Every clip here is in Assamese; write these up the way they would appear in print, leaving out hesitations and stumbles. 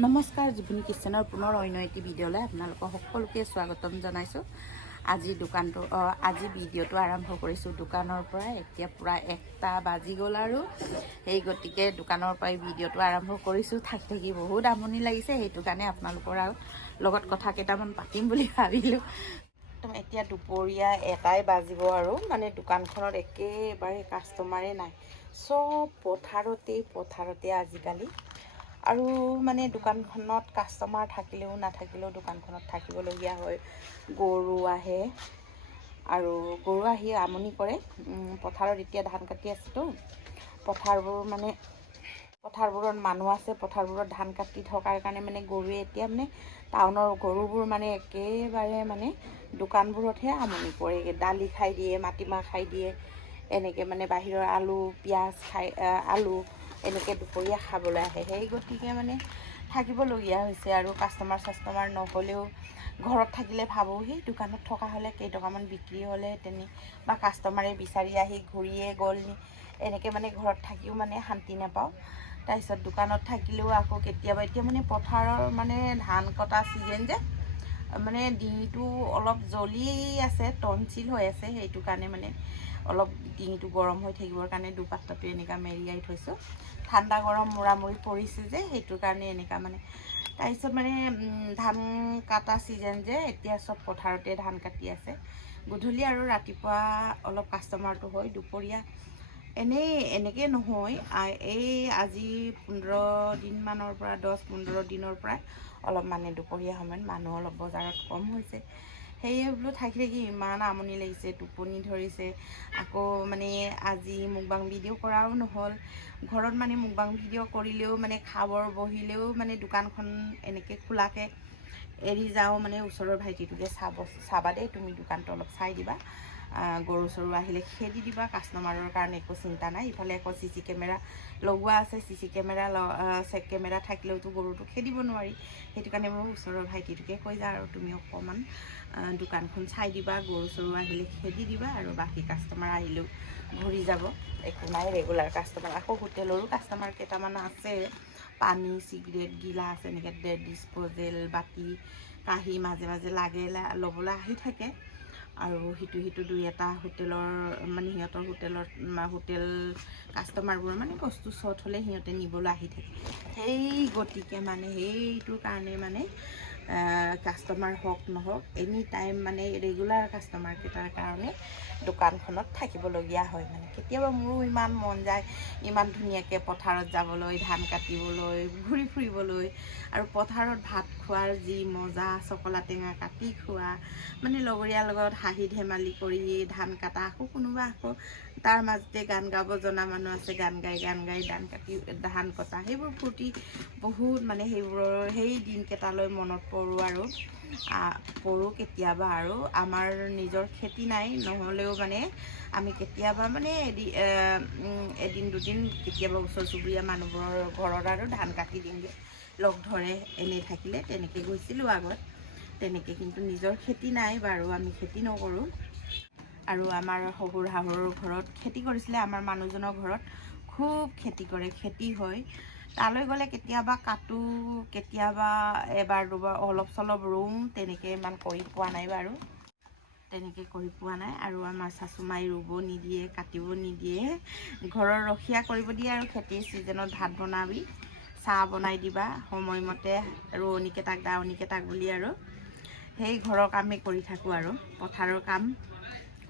নমস্কাৰ, জীৱনী কিচেনৰ পুনৰ অন্য এটি ভিডিঅ'লৈ আপোনালোকক সকলোকে স্বাগতম জনাইছোঁ। আজি আজি ভিডিঅ'টো আৰম্ভ কৰিছোঁ দোকানৰ পৰা। এতিয়া পূৰা 1টা বাজি গ'ল আৰু সেই গতিকে দোকানৰ পৰাই ভিডিঅ'টো আৰম্ভ কৰিছোঁ। থাকি বহুত আমনি লাগিছে, সেইটো কাৰণে আপোনালোকৰ লগত কথা কেইটামান পাতিম বুলি ভাবিলোঁ। এতিয়া দুপৰীয়া 1টাই বাজিব আৰু মানে দোকানখনত একেবাৰে কাষ্টমাৰে নাই, চব পথাৰতে আজিকালি। আৰু মানে দোকানখনত কাষ্টমাৰ থাকিলেও নাথাকিলেও দোকানখনত থাকিবলগীয়া হয়। গৰু আহে আৰু গৰু আহি আমনি কৰে। পথাৰত এতিয়া ধান কাটি আছেতো, পথাৰবোৰত মানুহ আছে, পথাৰবোৰত ধান কাটি থকাৰ কাৰণে মানে গৰুৱে এতিয়া মানে টাউনৰ গৰুবোৰ মানে একেবাৰে মানে দোকানবোৰতহে আমনি কৰে। দালি খাই দিয়ে, মাটিমাহ খাই দিয়ে, এনেকৈ মানে বাহিৰৰ আলু পিঁয়াজ আলু এনেকৈ দুপৰীয়া খাবলৈ আহে। সেই গতিকে মানে থাকিবলগীয়া হৈছে আৰু কাষ্টমাৰ নহ'লেও ঘৰত থাকিলে ভাবোঁ সেই দোকানত থকা হ'লে কেইটকামান বিক্ৰী হ'লে বা কাষ্টমাৰে বিচাৰি আহি ঘূৰিয়ে গ'ল নি, এনেকৈ মানে ঘৰত থাকিও মানে শান্তি নাপাওঁ। তাৰপিছত দোকানত থাকিলেও আকৌ কেতিয়াবা এতিয়া মানে পথাৰৰ মানে ধান কটা ছিজন যে, মানে ডিঙিটো অলপ জ্বলি আছে, টনচিল হৈ আছে, সেইটো কাৰণে মানে অলপ ডিঙিটো গৰম হৈ থাকিবৰ কাৰণে দুপাত্তাটো এনেকুৱা মেৰিয়াই থৈছোঁ। ঠাণ্ডা গৰম মূৰামূৰি পৰিছে যে, সেইটো কাৰণে এনেকুৱা মানে। তাৰপিছত মানে ধান কাটা ছিজন যে, এতিয়া চব পথাৰতে ধান কাটি আছে। গধূলি আৰু ৰাতিপুৱা অলপ কাষ্টমাৰটো হয়, দুপৰীয়া এনেকৈ নহয়। এই আজি 15 দিনমানৰ পৰা 10-15 দিনৰ পৰা অলপ মানে দুপৰীয়া সময়ত মানুহ অলপ বজাৰত কম হৈছে। সেয়ে বোলো থাকি ইমান আমনি লাগিছে, টোপনি ধৰিছে। আকৌ মানে আজি মুকবাং ভিডিঅ' কৰাও নহ'ল। ঘৰত মানে মুকবাং ভিডিঅ' কৰিলেও মানে খাবৰ বহিলেও মানে দোকানখন এনেকৈ খোলাকৈ এৰি যাওঁ, মানে ওচৰৰ ভাইটিটোকে চাবা দেই, তুমি দোকানটো অলপ চাই দিবা, গৰু চৰু আহিলে খেদি দিবা, কাষ্টমাৰৰ কাৰণে একো চিন্তা নাই। ইফালে আকৌ CC কেমেৰা লগোৱা আছে, CC কেমেৰা থাকিলেওতো গৰুটো খেদিব নোৱাৰি। সেইটো কাৰণে মই ওচৰৰ ভাইটিটোকে কৈ যাওঁ আৰু তুমি অকণমান দোকানখন চাই দিবা, গৰু চৰু আহিলে খেদি দিবা, আৰু বাকী কাষ্টমাৰ আহিলেও ঘূৰি যাব, একো নাই। ৰেগুলাৰ কাষ্টমাৰ আকৌ হোটেলৰো কাষ্টমাৰ কেইটামান আছে। পানী, চিগাৰেট, গিলাচ এনেকৈ ডিছপ'জেল, বাতি, কাঁহী মাজে মাজে লাগে ল'বলৈ আহি থাকে। আৰু সিটো 2-এটা হোটেলৰ মানে সিহঁতৰ হোটেল কাষ্টমাৰবোৰ মানে বস্তু শ্বৰ্ট হ'লে সিহঁতে নিবলৈ আহি থাকে। সেই গতিকে মানে সেইটো কাৰণে মানে কাষ্টমাৰ হওক নহওক এনি টাইম মানে ৰেগুলাৰ কাষ্টমাৰকেইটাৰ কাৰণে দোকানখনত থাকিবলগীয়া হয়। মানে কেতিয়াবা মোৰো ইমান মন যায় ইমান ধুনীয়াকৈ পথাৰত যাবলৈ, ধান কাটিবলৈ, ঘূৰি ফুৰিবলৈ, আৰু পথাৰত ভাত খোৱাৰ যি মজা, চকলা টেঙা কাটি খোৱা, মানে লগৰীয়াৰ লগত হাঁহি ধেমালি কৰি ধান কটা, কোনোবা তাৰ মাজতে গান গাব জনা মানুহ আছে, গান গাই ধান কটা, সেইবোৰ ফূৰ্তি বহুত মানে সেই দিনকেইটালৈ মনত পৰোঁ কেতিয়াবা। আৰু আমাৰ নিজৰ খেতি নাই নহ'লেও মানে আমি কেতিয়াবা মানে এদিন দুদিন কেতিয়াবা ওচৰ চুবুৰীয়া মানুহবোৰৰ ঘৰত আৰু ধান কাটি দিওঁগৈ, লগ ধৰে এনেই থাকিলে, তেনেকৈ গৈছিলোঁ আগত। তেনেকৈ কিন্তু নিজৰ খেতি নাই বাৰু, আমি খেতি নকৰোঁ। আৰু আমাৰ শহুৰ শাহুৰৰ ঘৰত খেতি কৰিছিলে, আমাৰ মানুহজনৰ ঘৰত খুব খেতি কৰে, খেতি হয়। তালৈ গ'লে কেতিয়াবা কাটোঁ, কেতিয়াবা এবাৰ দুবাৰ অলপ চলপ ৰুওঁ, তেনেকৈ ইমান কৰি পোৱা নাই বাৰু, আৰু আমাৰ শাশুমাই ৰুব নিদিয়ে, কাটিব নিদিয়ে, ঘৰৰ ৰখীয়া কৰিব দিয়ে। আৰু খেতিৰ ছিজনত ভাত বনাবি, চাহ বনাই দিবা, সময়মতে ৰোৱনীকেইটাক দাৱনীকেইটাক বুলি আৰু সেই ঘৰৰ কামেই কৰি থাকোঁ। আৰু পথাৰৰ কাম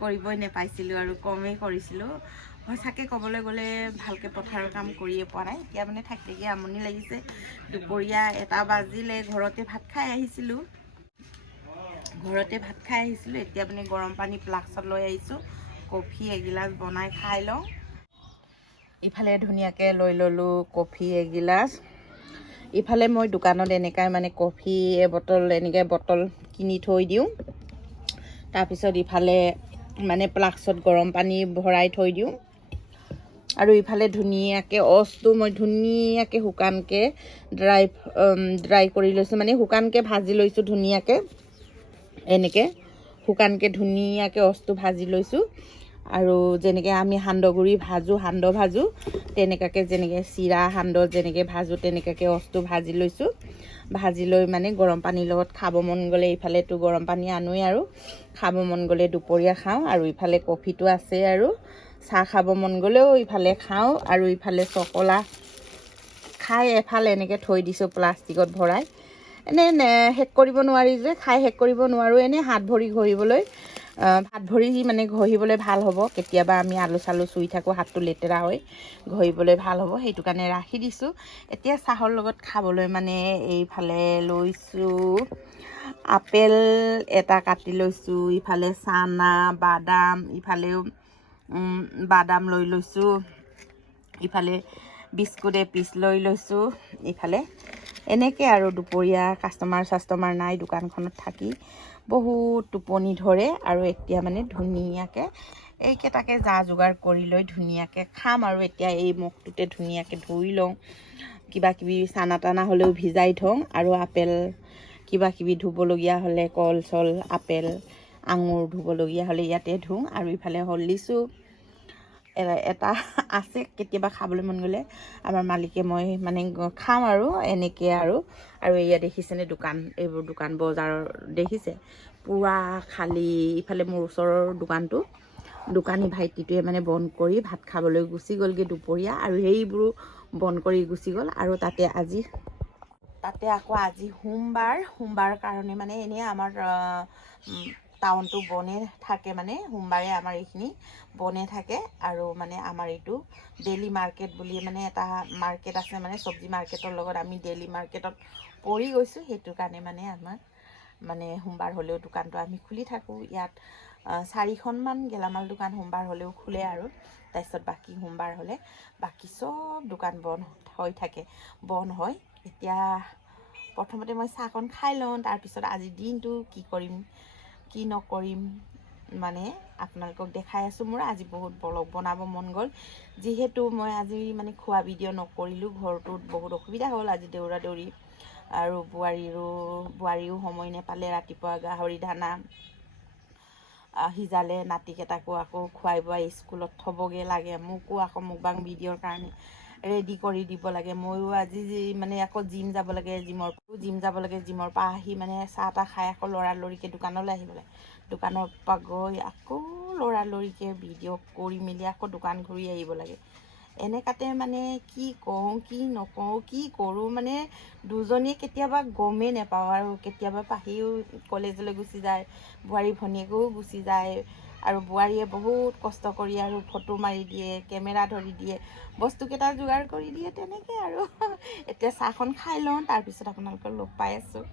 কৰিবই নেপাইছিলোঁ আৰু কমেই কৰিছিলোঁ। সঁচাকৈ ক'বলৈ গ'লে ভালকৈ পথাৰৰ কাম কৰিয়ে পোৱা নাই। এতিয়া মানে থাকি আমনি লাগিছে। দুপৰীয়া 1টা বাজিলে, ঘৰতে ভাত খাই আহিছিলোঁ। এতিয়া মানে গৰম পানী ফ্লাক্সত লৈ আহিছোঁ, কফি এগিলাচ বনাই খাই লওঁ। ইফালে ধুনীয়াকৈ লৈ ল'লোঁ কফি এগিলাচ। ইফালে মই দোকানত এনেকৈ মানে কফি এনেকৈ বটল কিনি থৈ দিওঁ। তাৰপিছত ইফালে মানে ফ্লাক্সত গৰম পানী ভৰাই থৈ দিওঁ। আৰু ইফালে ধুনীয়াকৈ অচটো মই ধুনীয়াকৈ শুকানকৈ ড্ৰাই কৰি লৈছোঁ, মানে শুকানকৈ ভাজি লৈছোঁ ধুনীয়াকৈ, এনেকৈ শুকানকৈ ধুনীয়াকৈ অচটো ভাজি লৈছোঁ। আৰু যেনেকৈ আমি সান্দহগুড়ি সান্দহ ভাজোঁ, তেনেকুৱাকৈ যেনেকৈ চিৰা সান্দহ যেনেকৈ ভাজোঁ তেনেকুৱাকৈ অচটো ভাজি লৈছোঁ। ভাজি লৈ মানে গৰম পানীৰ লগত খাব মন গ'লে ইফালেতো গৰম পানী আনোৱেই আৰু খাব মন গ'লে দুপৰীয়া খাওঁ আৰু ইফালে কফিটো আছেই আৰু চাহ খাব মন গ'লেও ইফালে খাওঁ আৰু ইফালে চকলা খাই এফালে এনেকৈ থৈ দিছোঁ প্লাষ্টিকত ভৰাই এনেই শেষ কৰিব নোৱাৰি যে খাই শেষ কৰিব নোৱাৰোঁ এনেই হাত ভৰি ঘঁহিবলৈ হাত ভৰি মানে ঘঁহিবলৈ ভাল হ'ব কেতিয়াবা আমি আলু চালু চুই থাকোঁ হাতটো লেতেৰা হৈ ঘঁহিবলৈ ভাল হ'ব সেইটো কাৰণে ৰাখি দিছোঁ এতিয়া চাহৰ লগত খাবলৈ মানে এইফালে লৈছোঁ আপেল এটা কাটি লৈছোঁ ইফালে চানা বাদাম ইফালেও বাদাম লৈ লৈছোঁ ইফালে বিস্কুট এপিচ লৈ লৈছোঁ ইফালে এনেকৈ আৰু দুপৰীয়া কাষ্টমাৰ নাই দোকানখনত থাকি বহুত টোপনি ধৰে আৰু এতিয়া মানে ধুনীয়াকৈ এইকেইটাকে যা যোগাৰ কৰি লৈ ধুনীয়াকৈ খাম আৰু এতিয়া এই মুখটোতে ধুনীয়াকৈ ধুই লওঁ কিবা কিবি চানা টানা হ'লেও ভিজাই থওঁ আৰু আপেল কিবা কিবি ধুবলগীয়া হ'লে কল চল আপেল আঙুৰ ধুবলগীয়া হ'লে ইয়াতে ধুওঁ আৰু ইফালে হলিছো এটা আছে কেতিয়াবা খাবলৈ মন গ'লে আমাৰ মালিকে মই মানে খাওঁ আৰু এনেকৈ আৰু এয়া দেখিছেনে দোকান এইবোৰ দোকান বজাৰৰ দেখিছে পূৰা খালী ইফালে মোৰ ওচৰৰ দোকানী ভাইটিটোৱে মানে বন্ধ কৰি ভাত খাবলৈ গুচি গ'লগৈ দুপৰীয়া আৰু সেইবোৰো বন্ধ কৰি গুচি গ'ল আৰু তাতে আকৌ আজি সোমবাৰ কাৰণে মানে এনেই আমাৰ টাউনটো বনে থাকে মানে সোমবাৰে আমাৰ এইখিনি বনে থাকে আৰু মানে আমাৰ এইটো ডেইলি মাৰ্কেট বুলি মানে এটা মাৰ্কেট আছে মানে চব্জি মাৰ্কেটৰ লগত আমি ডেইলি মাৰ্কেটত পৰি গৈছোঁ সেইটো কাৰণে মানে আমাৰ মানে সোমবাৰ হ'লেও দোকানটো আমি খুলি থাকোঁ ইয়াত 4খনমান গেলামাল দোকান সোমবাৰ হ'লেও খোলে আৰু তাৰপিছত বাকী সোমবাৰ হ'লে বাকী চব দোকান বন্ধ হৈ থাকে বন্ধ হয় এতিয়া প্ৰথমতে মই চাহকণ খাই লওঁ তাৰপিছত আজিৰ দিনটো কি কৰিম কি নকৰিম মানে আপোনালোকক দেখাই আছোঁ মোৰ আজি বহুত ব্লগ বনাব মন গ'ল যিহেতু মই আজি মানে খোৱা ভিডিঅ' নকৰিলোঁ ঘৰটোত বহুত অসুবিধা হ'ল আজি দৌৰা দৌৰি আৰু বোৱাৰীও সময় নেপালে ৰাতিপুৱা গাহৰি দানা সিজালে নাতিকেইটাকো আকৌ খুৱাই বোৱাই স্কুলত থ'বগৈ লাগে মোকো আকৌ মুকবাং ভিডিঅ'ৰ কাৰণে ৰেডি কৰি দিব লাগে ময়ো আজি মানে আকৌ জিম যাব লাগে জিমৰ পৰা আহি মানে চাহ তাহ খাই আকৌ লৰালৰিকৈ দোকানলৈ আহিব লাগে দোকানৰ পৰা গৈ আকৌ লৰালৰিকৈ ভিডিঅ' কৰি মেলি আকৌ দোকান ঘূৰি আহিব লাগে এনেকাতে মানে কি কওঁ কি নকওঁ কি কৰোঁ মানে দুজনীয়ে কেতিয়াবা গমেই নাপাওঁ আৰু কেতিয়াবা পাহিও কলেজলৈ গুচি যায় বোৱাৰী ভনীয়েকেও গুচি যায় আৰু বোৱাৰীয়ে বহুত কষ্ট কৰি আৰু ফটো মাৰি দিয়ে কেমেৰা ধৰি দিয়ে বস্তুকেইটা যোগাৰ কৰি দিয়ে তেনেকৈ আৰু এতিয়া চাহখন খাই লওঁ তাৰপিছত আপোনালোকক লগ পাই আছোঁ